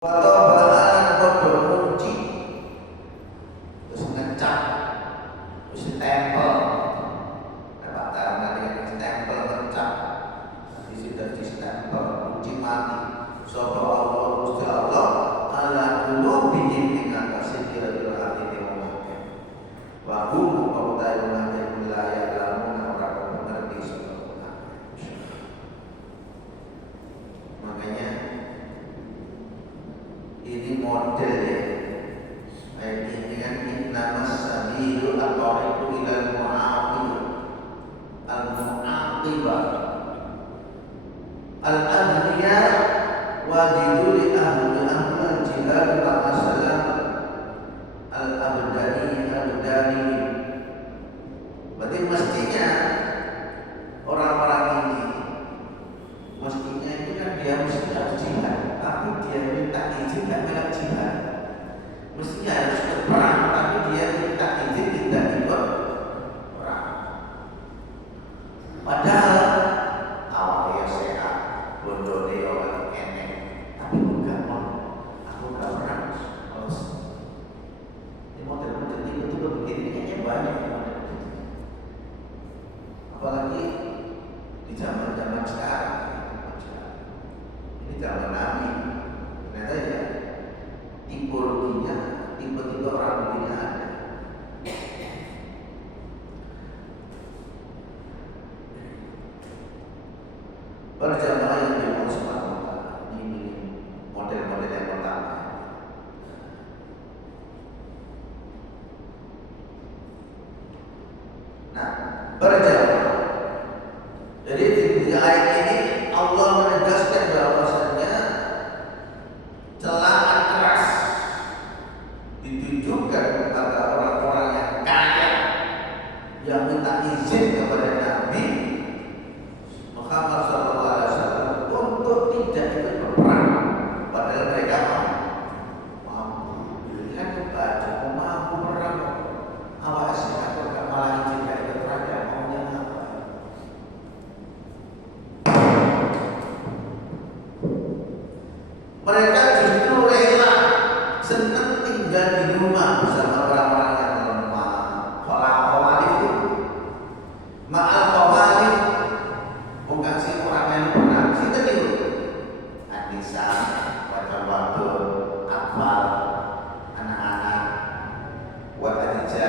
Atau bahan kode kunci terus ngecat terus stempel dapat tangan yang stempel ngecat di situ di stempel kunci mati sopo Allah Gusti Allah ala dulu bikin dengan kasih kira-kira hati demokrasi waktu kau tahu nanti wilayah dalam orang mengerti sesuatu makanya ini model ya ini kan nama sabilu atau itu ilal mu'aqib al-mu'aqibah al-adhiya wajidu li ahli al-jihad al-masalam al-abdani berarti mestinya orang-orang ini mestinya itu kan dia mesti harus jihad tapi dia minta izin tidak minta jihad mestinya harus berperang tapi dia minta izin tidak ikut perang padahal awalnya sehat bondone orang enek tapi enggak mau aku enggak perang ini model-model tipe-tipe begini kayaknya banyak apalagi di zaman-zaman sekarang ini zaman Nabi ternyata ya tipologinya tipe-tipe orang begini ada berjamaah yang dimaksudkan ini model-model yang pertama nah berjamaah jadi di ayat ini Allah menegaskan bahwasanya celaan keras ditujukan kepada orang-orang yang kaya yang minta izin kepada Nabi Muhammad SAW untuk tidak ikut berperang padahal mereka mampu kan kebaca mampu perang awas ya kalau malah izin tidak ikut perang ya maunya apa mereka justru rela senang tinggal di rumah bersama orang-orang yang lemah kholif itu ma'al kholif bukan si orang yang benar si tadi Anissa wadul Akbar anak-anak buat Adija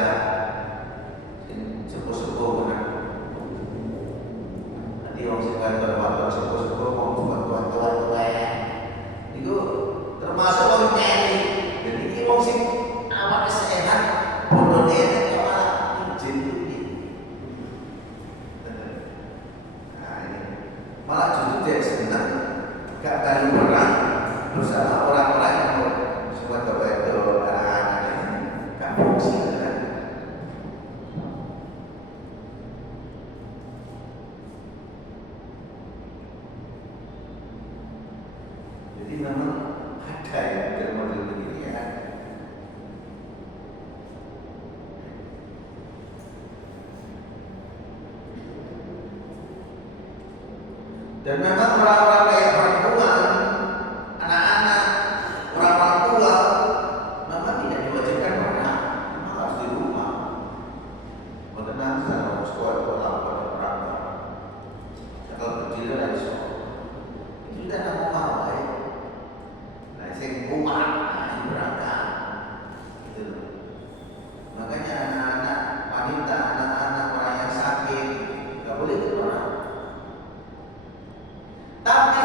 sepuh-sepuh nanti orang si wadul sepuh-sepuh mau buat tua-tua itu termasuk orang nyari dan ini wong sing awake sehat bodone nek malah izin iki nah ini malah justru dia senang gak kali perang bersama orang-orang yang semua bapak itu anak-anak ini gak fungsi kan jadi memang ada ya model begini ya. Dan memang orang-orang kayak perempuan, anak-anak, orang-orang tua memang tidak diwajibkan perang, memang harus di rumah. Mengenang secara sekolah pada perang. Kalau kecil dari sekolah itu tidak mau ya. Sing kuat, ini berangkat, gitu. Makanya anak-anak wanita, anak-anak orang yang sakit, nggak boleh keluar. Tapi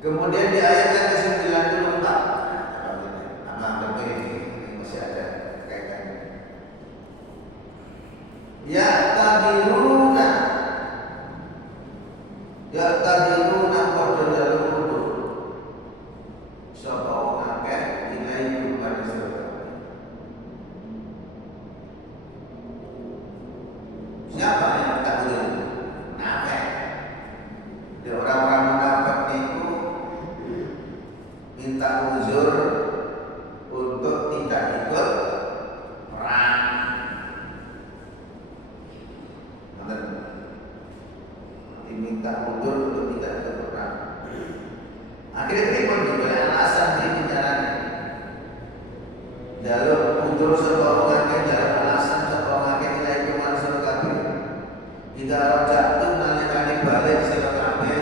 Kemudian di ayat yang ke-94, nama ini masih ada kaitannya. Ya'tadiruna qad dalam wudu. Sapa wong akeh ilaihi pada sira. Siapa yang takdir? Munafik. Di orang-orang munafik itu minta uzur untuk tidak ikut perang. Diminta uzur untuk tidak ikut perang. Akhirnya pun juga alasan di penjaraannya. Jalur uzur seorang akeh jalur alasan seorang akeh nilai cuma suruh kabeh. Tidak rojak nalikane balik sira kabeh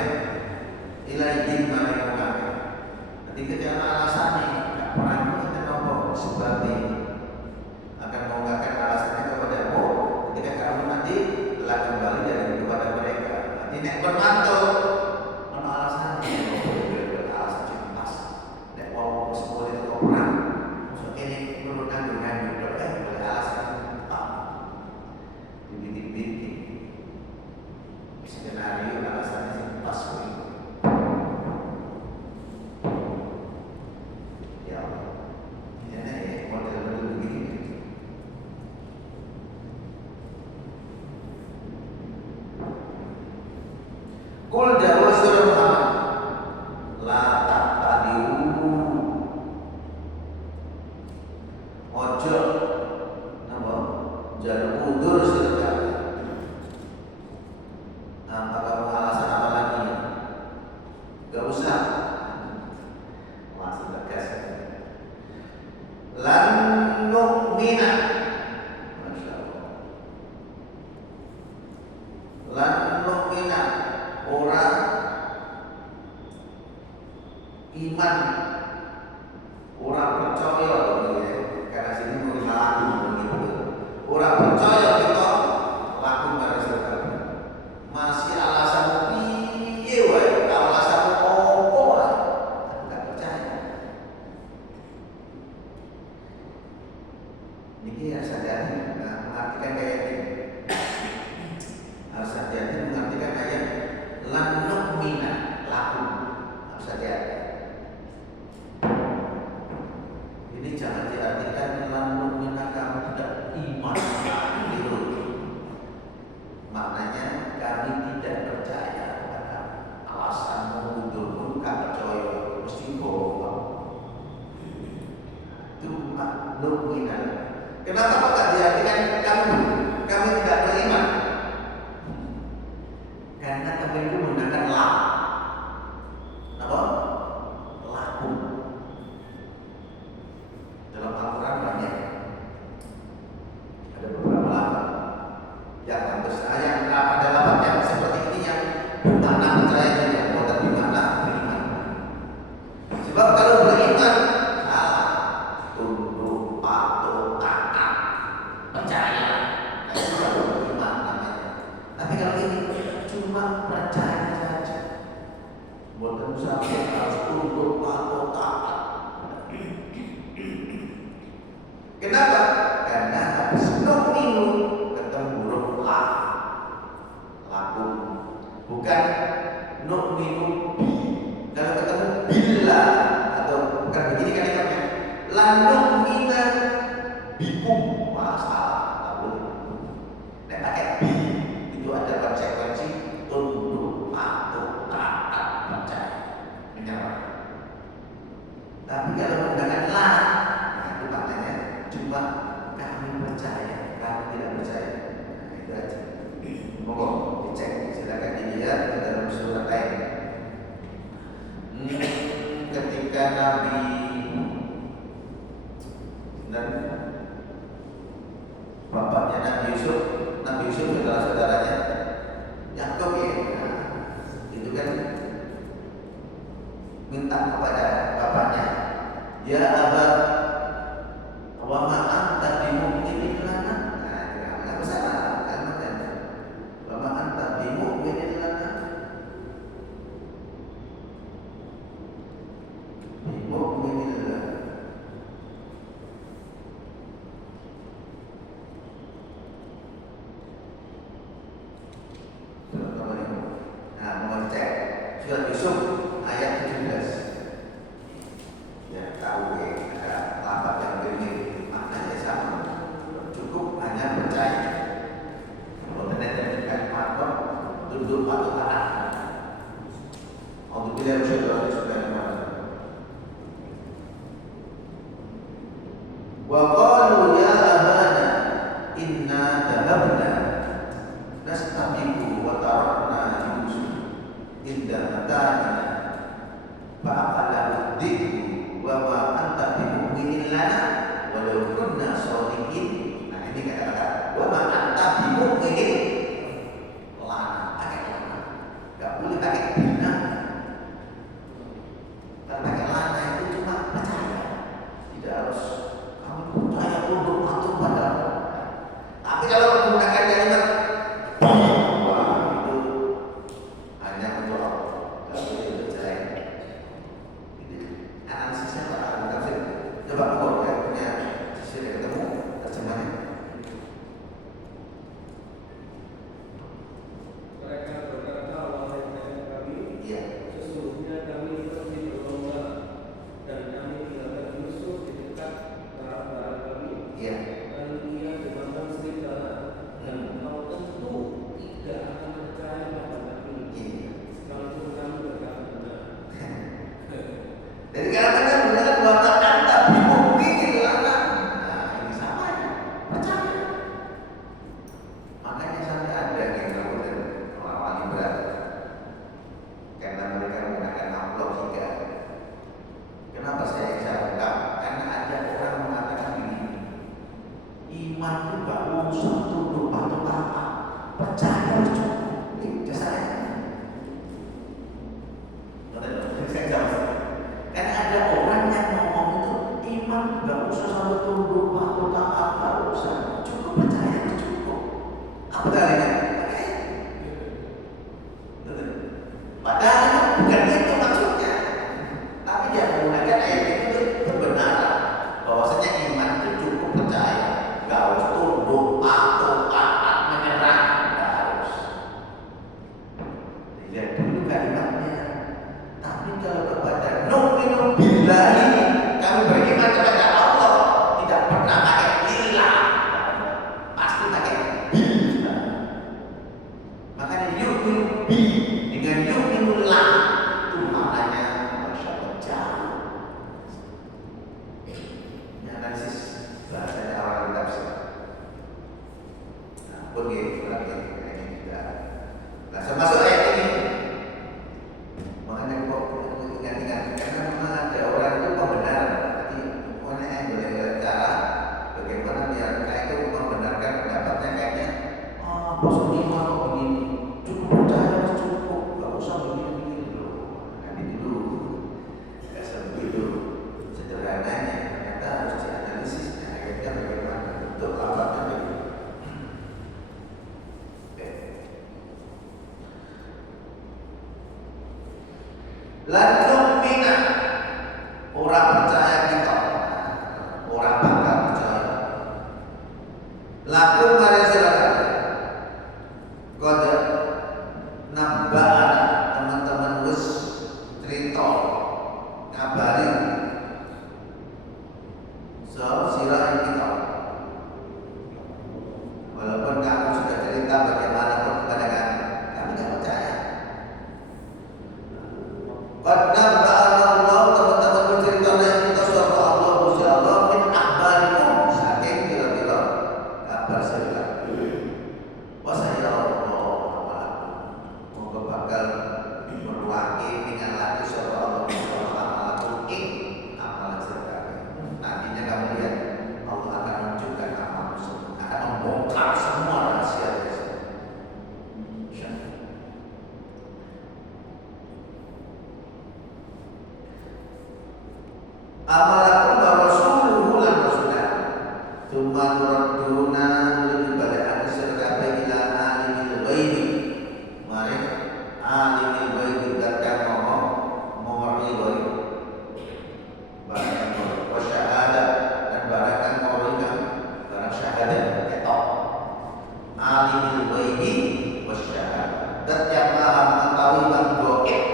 ilaihi maring kabeh. Ketika alasannya gak perang itu kenapa sebabnya akan mengungkapkan alasannya kepadamu ketika kamu nanti telah kembali dari kepada mereka. Nanti nek bermantul ono alasannya alasan cemas. Nek wong semua itu perang masuk ini menurunkan dengan boleh alasan apa? Dibidik-bidik skenario alasannya pas itu. Ya Allah, ini model begini. Kul dawa surah Muhammad la taqtadiru ojo napa jalur mundur sira. Apakah alasan apa lagi? Gak usah. Langsung tegas. Lan nu'mina. Masya Allah. Lan nu'mina. Orang iman, orang percaya ya. Karena sini menghilang begitu. Orang percaya kita laku pada surga. Masih alasan piye wae, alasan opo wae, enggak percaya. Ini harus hati-hati mengartikan kayak ini. Harus hati-hati mengartikan ayat lan nu'mina laku. Harus hati-hati. Ini jangan diartikan lan nu'mina kamu tidak iman. Itu maknanya kami tidak percaya pada alasan mengundurmu gak percaya mesti bohong. Itu nu'mina. Kenapa kok gak diartikan kami tidak beriman? Karena kami itu menggunakan lam. Apa? Laku. Dalam Al-Quran banyak. Ada beberapa lam. Yang hampir yang ada lafaz yang seperti ini yang bermakna percaya juga, bukan bermakna beriman. Sebab kalau beriman salah, tunduk, patuh, taat, percaya, itu baru beriman namanya. Tapi kalau ini cuma percaya saja, bukan sampai harus tunduk, patuh, taat. Kenapa? Karena habis nu'minu ketemu huruf la, laku, bukan nu'minu bi. Kalau ketemu bila atau bukan begini kalimatnya, la nu'mina bikum, masalah lalu. Dan pakai bi itu ada konsekuensi tunduk, patuh, taat, percaya, menyerah. Tapi kalau menggunakan la, nah itu maknanya cuma kami percaya, kami tidak percaya. Nah, itu aja. Monggo dicek, silakan dilihat di dalam surat lain. Ketika Nabi dan bapaknya Nabi Yusuf adalah saudaranya Yakub ya. Nah, itu kan minta kepada bapaknya, ya abah, wa ma anta bimu'minin lana. Nah, enggak masalah kalimatnya. Wa ma anta bimu'minin lana. Surat Yusuf ayat 17. Ya, tahu ya, ada lafaz yang berbeda, maknanya sama. Cukup hanya percaya. Kalau tidak dengan makna tunduk atau taat. Untuk tidak bersyukur sudah dimana. Wa qalu ya abana inna dhahabna nastabiqu wa tarakna Yusuf inda mata'ina fa'aqala dhikru wa ma anta bimu'minin lana walau kunna shadiqin. Nah ini kata-kata wa ma anta bimu'minin lana, pakai lana, gak boleh pakai bina. Kalau pakai lana itu cuma percaya, tidak harus kamu percaya tunduk patuh pada. Tapi kalau menggunakan kalimat jadi kadang-kadang menggunakan bahasa anta bimu'minin lana. Nah ini sama ya, percaya. Makanya sampai ada yang kemudian orang liberal karena mereka menggunakan amplop 3. Kenapa saya ungkap? Karena ada orang mengatakan begini, iman itu gak usah tunduk patuh taat, percaya cukup. Ini dasarnya. Karena ada orang yang ngomong itu iman gak usah selalu tunduk patuh taat, gak usah, cukup percaya cukup. Apa dalilnya? Padahal bukan itu maksudnya. Tapi dia menggunakan ayat itu kebenaran bahwasanya iman itu cukup percaya, gak harus tunduk patuh taat menyerah, gak harus. Lihat dulu kalimatnya. Tapi kalau kepada nu'minu billahi, kami beriman kepada Allah, tidak pernah pakai lillah, pasti pakai billah. Makanya yu'minu bi dengan yu'minu la itu maknanya Masya Allah jauh. Ini analisis bahasanya orang tafsir. Nah, pergi lagi ini tidak. Nah, termasuk ayat ini. Makanya kok ingat-ingat, karena memang ada orang itu pembenar. Jadi mana yang boleh cara bagaimana biar mereka itu membenarkan pendapatnya kayaknya, Rasul iman kok begini, cukup percaya cukup, gak usah begini-begini dulu. Nanti dulu, gak sebegitu sederhananya. Ternyata harus dianalisis. Akhirnya bagaimana untuk lafaznya begini. Lan mina orang percaya kita, orang bakal percaya. Laku mari silakan. Kode nambah teman-teman wis cerita ngabari sirah kita. Walaupun kamu sudah cerita bagaimana kepada kami tidak percaya. Qadam ba'alallah teman-teman bercerita yang kita suara Allah Gusti Allah min akhbarikum saking kira-kira kabar saya. Wa saya Allah moga bakal berwaki dengan lagi suara Allah Gusti Allah amalakum ing amalan saya. Nantinya kamu lihat Allah akan menunjukkan amalmu semua, akan membongkar semua rahasia. Amalakum wa rasuluhu lan rasulah Tsumma turadduna lebih pada anisir kabeh ila alimil ghaibi. Mari alimil ghaibi datang ngomong mengori ghaib. Barang wa syahadat dan barang ngori barang syahadat ketok. Alimil ghaibi wa syahadat. Dat yang maha mengetahui yang gaib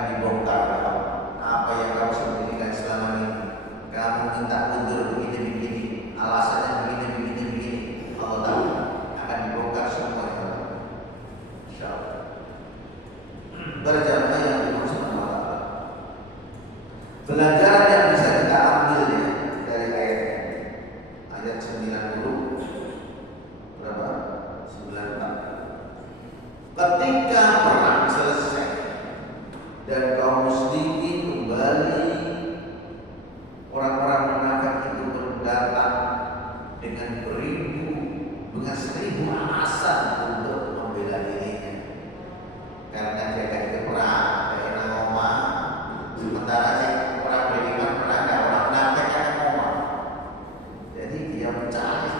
akan dibongkar. Apa yang kamu sembunyikan selama ini? Kamu minta mundur begini, alasannya begini. Allah tahu, akan dibongkar semuanya. Insyaallah. Berjalan yang dimaksud Allah. Pelajaran yang bisa kita ambil ya dari ayat 90 berapa? 94. Ketika perang selesai dan kaum muslimin kembali, orang-orang munafik itu datang dengan dengan 1000 alasan untuk membela dirinya. Karena dia kayak perang, kayak ngomong, sementara orang beriman perang, orang munafik kan ngomong. Jadi dia mencari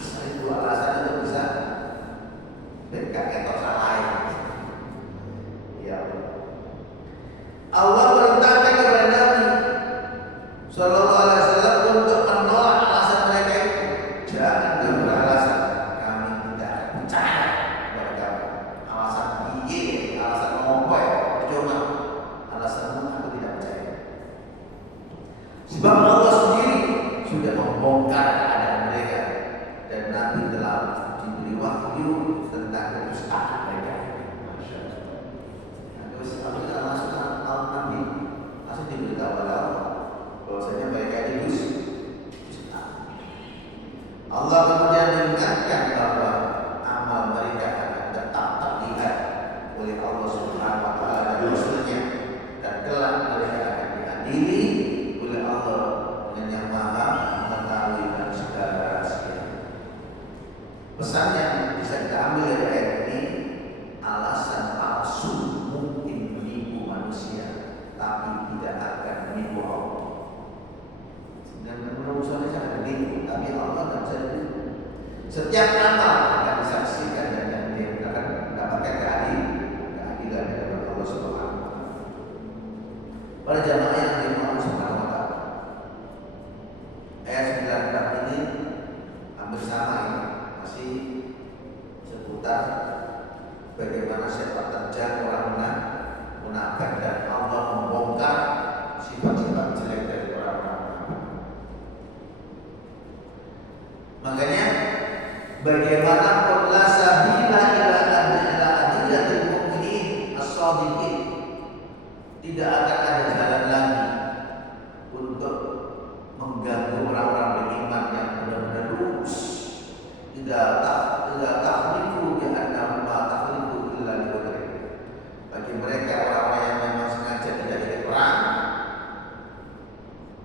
1000 alasan itu bisa dekat etos lain. Ya Allah perintahkan kepada Nabi Sallallahu Alaihi Wasallam untuk menolak alasan mereka itu. Jangan kamu beralasan kami tidak percaya kepada kamu. Alasan alasan ngomong, cuma alasanmu aku tidak percaya. Sebab Allah sendiri sudah membongkar keadaan mereka dan Nabi telah diberi wahyu tentang kedustaan mereka. Terus apabila masuk tahun Nabi langsung diberitahu oleh Allah bahwasanya mereka itu dusta. Allah kemudian mengingatkan bahwa amal mereka akan tetap terlihat oleh Allah Subhanahu wa taala dan Rasul-Nya, dan kelak mereka akan diadili oleh Allah dengan yang Maha mengetahui dan segala rahasia. Pesan yang bisa kita ambil dari ayat ini, alasan palsu mungkin menipu manusia, tapi tidak akan menipu Allah. Dan manusia sangat menipu, tapi Allah tidak bisa menipu. Setiap amal akan disaksikan dan dia akan mendapatkan keadilan dari Allah Subhanahu wa taala. Para jamaah yang dirahmati Allah Subhanahu wa taala. Ayat 94 ini hampir sama ini, masih seputar bagaimana sepak terjang orang munafik dan Allah membongkar sifat-sifat jelek dari orang-orang munafik. Makanya bagaimanapun la sabila ila adillatil mu'minin as-shadiqin, tidak akan ada jalan lagi untuk mengganggu orang-orang beriman yang benar-benar lurus. Tidak takhlifu bi annahum ma takhlifu illa li ghadri. Bagi mereka orang-orang yang memang sengaja tidak ikut perang,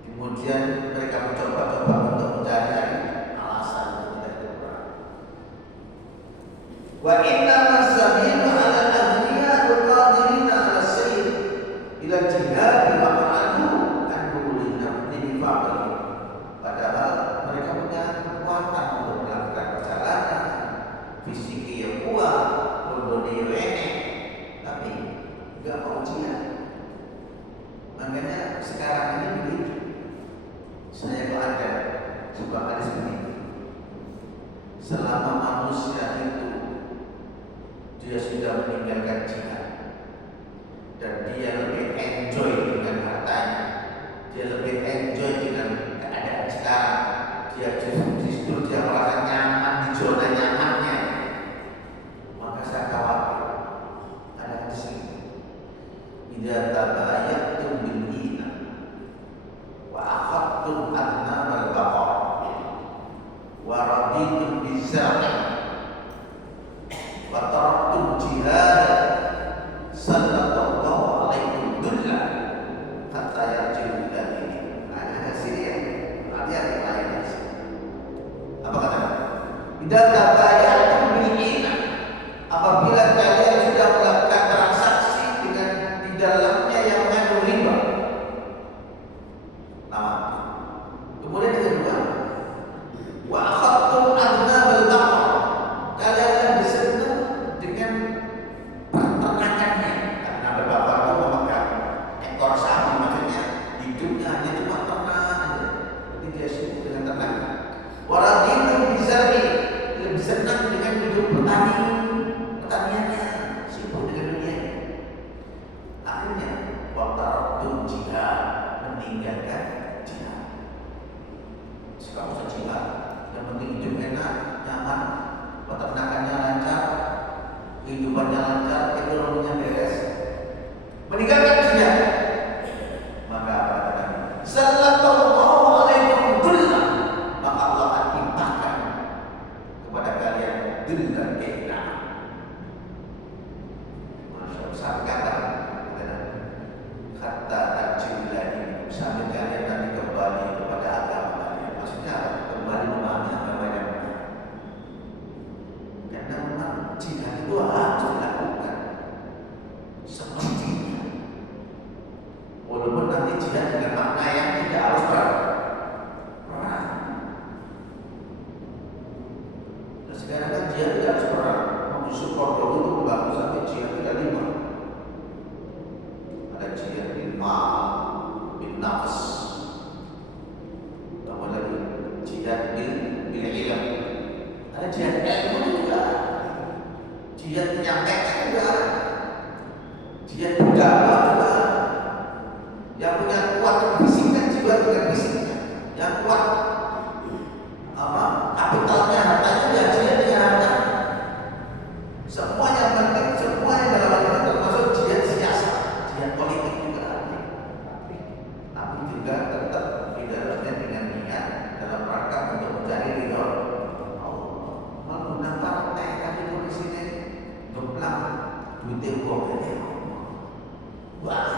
kemudian mereka mencoba-coba untuk mencari alasan untuk tidak ikut perang. Wa inna masabilu ala ahliya wal qadirina ala sayyid ila jihad wa ma'adu an qulina nifaqi. Padahal mereka punya kekuatan untuk melakukan perjalanan, fisik yang kuat, bodi yang enak, tapi nggak mau jihad. Makanya sekarang ini begitu. Saya kok ada sebuah hadis begini. Selama manusia itu dia sudah meninggalkan jihad dan dia lebih enjoy dengan hartanya, dia lebih enjoy dengan keadaan sekarang, dia justru dia merasa nyaman di zona nyamannya, maka saya khawatir ada hadis ini. Idza tabayatum bil hina wa akhadtum adnam al baqar wa raditum bizar'i wa taraktum jihad sallallahu alaikum dulla hatta yarji'u ila dinikum. Ada sini ya, hati-hati lain. Apa katanya? Idza tabayatum bil hina, apabila kalian sudah melakukan transaksi dengan di dalamnya yang mengandung riba. Nama. Kemudian yang kedua, wa akhadtum adnabal baqar, kalian bersentuh dengan peternakannya. Adnabal baqar itu memegang ekor sapi, maksudnya hidupnya hanya cuma ternak aja. Jadi dia sibuk dengan ternak. Wa raditum bizar'i, lebih senang dengan hidup pertaniannya, sibuk dengan dunia. Akhirnya taraktum jihad, meninggalkan jihad. Sekarang usah jihad, yang penting hidup enak, nyaman, peternakannya lancar, kehidupannya lancar, ekonominya beres, meninggalkan jihad. Maka apa kata Nabi? Sallallahu alaikum dhullah, maka Allah akan timpakan kepada kalian dhullan ihna. Masya Allah, sangat kata tajilani sambil kalian nanti kembali kepada agama kalian. Maksudnya apa? Kembali memahami agama yang benar. Karena memang jihad itu harus dilakukan semestinya. Walaupun nanti jihad dengan makna yang tidak harus perang. Nah, sekarang kan jihad tidak harus perang. Mensupport itu bagus sampai jihad tidak lima. Ada jihad bil mal, bil nafs, tambah lagi jihad bil ilm. Ada jihad ilmu juga, jihad menyampaikan juga, jihad dakwah juga. Yang punya kuat fisiknya juga dengan fisiknya, yang kuat apa kapitalnya, hartanya ya jihad dengan harta. Semuanya penting, semuanya dalam agama termasuk jihad siasat, jihad politik juga penting. Tapi juga tetap di dalamnya dengan niat dalam rangka untuk mencari ridho Allah. Menggunakan partai kami polisinya gemplang duit uang ini. Wah,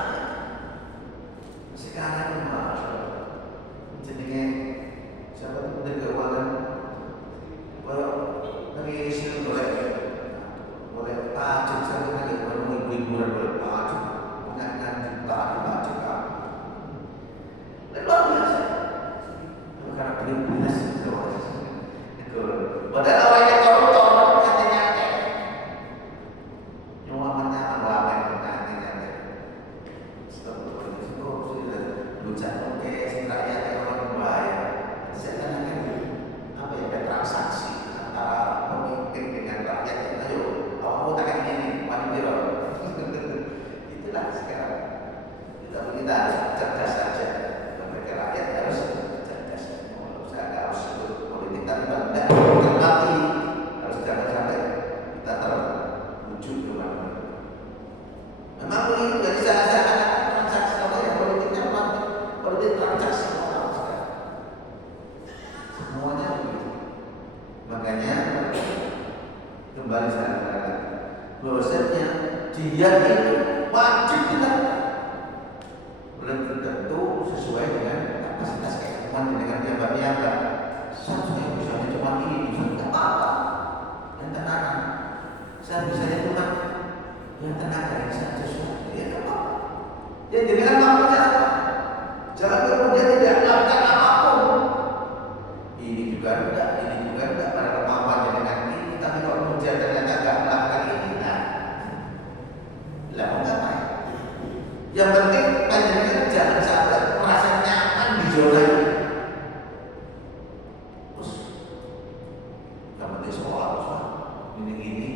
sekarang jenenge siapa tuh Menteri Keuangan dari sini boleh pajak saja lagi boleh hiburan boleh pajak mengenai pajak luar biasa karena beli itu padahal awalnya koruptor katanya nyuamannya apa katanya setelah itu sudah lucu oke rakyat orang berbahaya saya kan apa ya ada transaksi antara pemimpin dengan rakyat. Ayo kamu takkan ini mandiri itulah sekarang kita cerdas saja mereka rakyat harus cerdas. Saya nggak harus sebut politik tapi tidak mati harus jangan sampai kita terwujud ke mana. Memang politik dari sana transaksi namanya politiknya politik transaksi semuanya begitu. Makanya kembali saya katakan bahwasanya jihad itu wajib dilakukan. Belum tentu sesuai dengan kapasitas keilmuan dengan jabat-jabat. Saya misalnya cuma ini, tidak apa-apa. Yang tenaga, saya misalnya cuma yang tenaga yang saja sudah, ya tidak apa-apa. Ya dengan mampunya apa? Jangan kemudian tidak melakukan apapun. Ini juga tidak, pada kemampuannya dengan ini. Tapi kalau kemudian ternyata tidak melakukan ini, nah, lalu ngapain? Yang penting panjenengan jangan sampai merasa nyaman di zona ini. Terus, yang penting sekolah ini.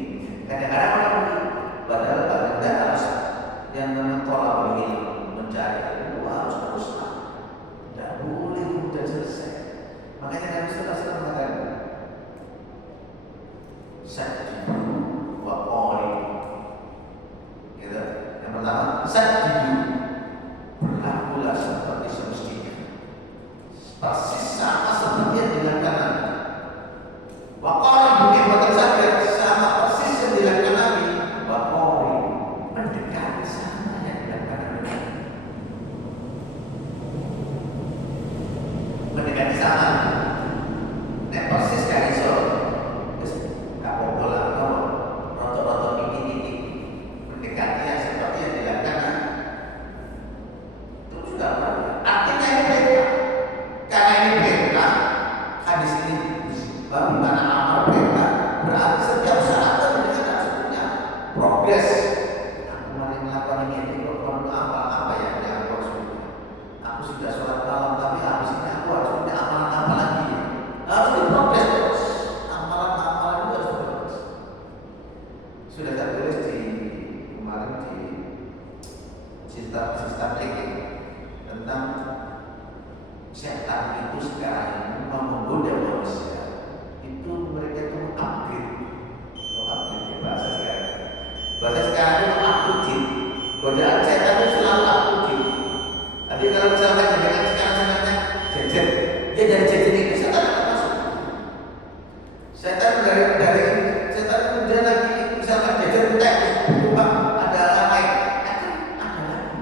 Kadang-kadang orang padahal tidak harus yang menolak ilmu mencari ilmu harus terus tidak boleh mudah selesai. Makanya Nabi Sallallahu Alaihi Wasallam mengatakan, "Sajdidu wa qaribu." Gitu. Yang pertama, sajdidu, berlakulah seperti semestinya, persis sama seperti yang dilakukan Nabi. Wa qaribu, yang bertersabit sama persis yang dilakukan Nabi. Wa qaribu, mendekati sama yang dilakukan Nabi. Mendekati sama. Nek persis kayak iso. Wis gak apa-apa lah, rotok-rotok ini mendekati yang seperti yang dilakukan. Itu juga artinya ini beda. Karena ini beda, hadis ini baru mana amal beda. Berarti setiap saat kita punya progres. Aku mari melakukan ini, perlu apa yang aku harus punya. Aku sudah sholat malam, tapi habis ini aku harus punya amalan-amalan statistik tentang setan itu sekarang ini mau menggoda manusia. Itu mereka itu upgrade ya bahasa sekarang. Bahasa sekarang itu upgrade. Godaan setan itu selalu upgrade. Tapi kalau misalnya dengan sekarang sangatnya jejer, ya dari jejer itu setan akan masuk. Setan dari setan kemudian lagi misalkan jejer tek, ada hal lain, ada lagi.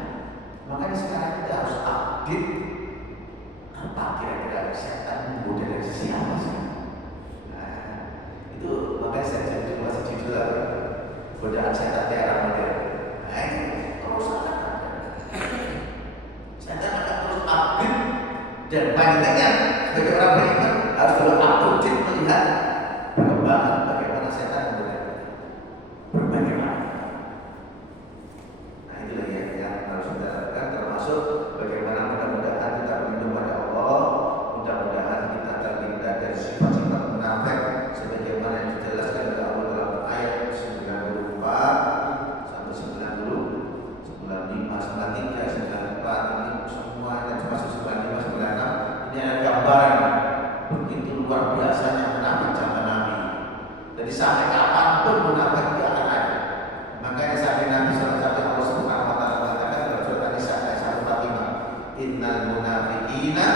Makanya sekarang kita harus update apa kira-kira setan menggoda dari siapa sih? Nah, itu makanya saya jadi masih judul lah, godaan setan di era modern. Nah, ini terus setan akan terus update dan paling sebagai orang beriman harus selalu update melihat perkembangan bagaimana setan berbagai macam. Nah, itulah yang harus kita lakukan, termasuk bagaimana mudah-mudahan kita berlindung pada Allah, mudah-mudahan kita terhindar dari sifat-sifat munafik sebagaimana yang dijelaskan oleh Allah dalam ayat 94 sampai 90, 95, 93, 94 ini semua dan termasuk 95, 96 ini ada gambaran begitu luar biasanya munafik zaman Nabi. Jadi sampai kapanpun munafik itu akan ada. Makanya sampai Nabi SAW Allah Subhanahu wa taala mengatakan dalam surat An-Nisa ayat 145, innal munafiqina